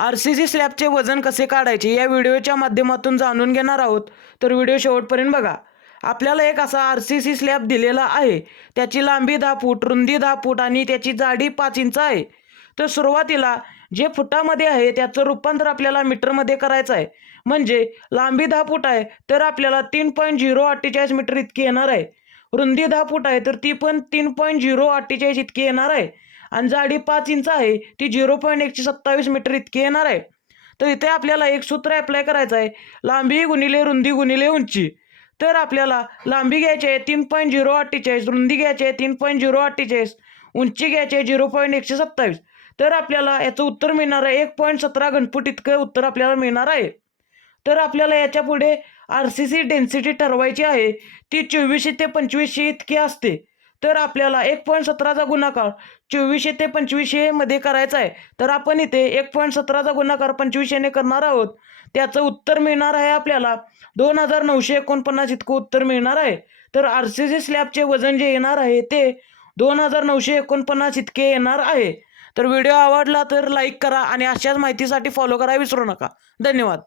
RCC स्लॅबचे वजन कसे काढायचे या व्हिडिओच्या माध्यमातून जाणून घेणार आहोत, तर व्हिडिओ शेवटपर्यंत बघा. आपल्याला एक असा RCC स्लॅब दिलेला आहे. त्याची लांबी 10 फूट, रुंदी 10 फूट आणि त्याची जाडी 5 इंच आहे. तर सुरुवातीला जे फुटामध्ये आहे त्याचं रूपांतर आपल्याला मीटरमध्ये करायचं आहे. म्हणजे लांबी 10 फूट आहे तर आपल्याला 3.048 मीटर इतकी येणार आहे. रुंदी 10 फूट आहे तर ती पण 3.048 इतकी येणार आहे. आणि जाडी 5 इंच आहे ती 0.127 मीटर इतकी येणार आहे. तर इथे आपल्याला एक सूत्र अप्लाय करायचं आहे, लांबी गुणिले रुंदी गुणिले उंची. तर आपल्याला लांबी घ्यायची आहे 3.048, रुंदी घ्यायची आहे 3.048, उंची घ्यायची आहे 0.127. तर आपल्याला याचं उत्तर मिळणार आहे 1.17 घनफूट इतकं उत्तर आपल्याला मिळणार आहे. तर आपल्याला याच्या पुढे RCC डेन्सिटी ठरवायची आहे, ती 2400 ते 2500 इतकी असते. तर आपल्याला 1.17चा गुणाकार 2400 ते 2500 मध्ये करायचा आहे. तर आपण इथे 1.17चा गुणाकार 2500ने करणार आहोत. त्याचं उत्तर मिळणार आहे आपल्याला 2949 इतकं उत्तर मिळणार आहे. तर RCC स्लॅबचे वजन जे येणार आहे ते 2949 इतके येणार आहे. तर व्हिडिओ आवडला तर लाईक करा आणि अशाच माहितीसाठी फॉलो करा विसरू नका. धन्यवाद.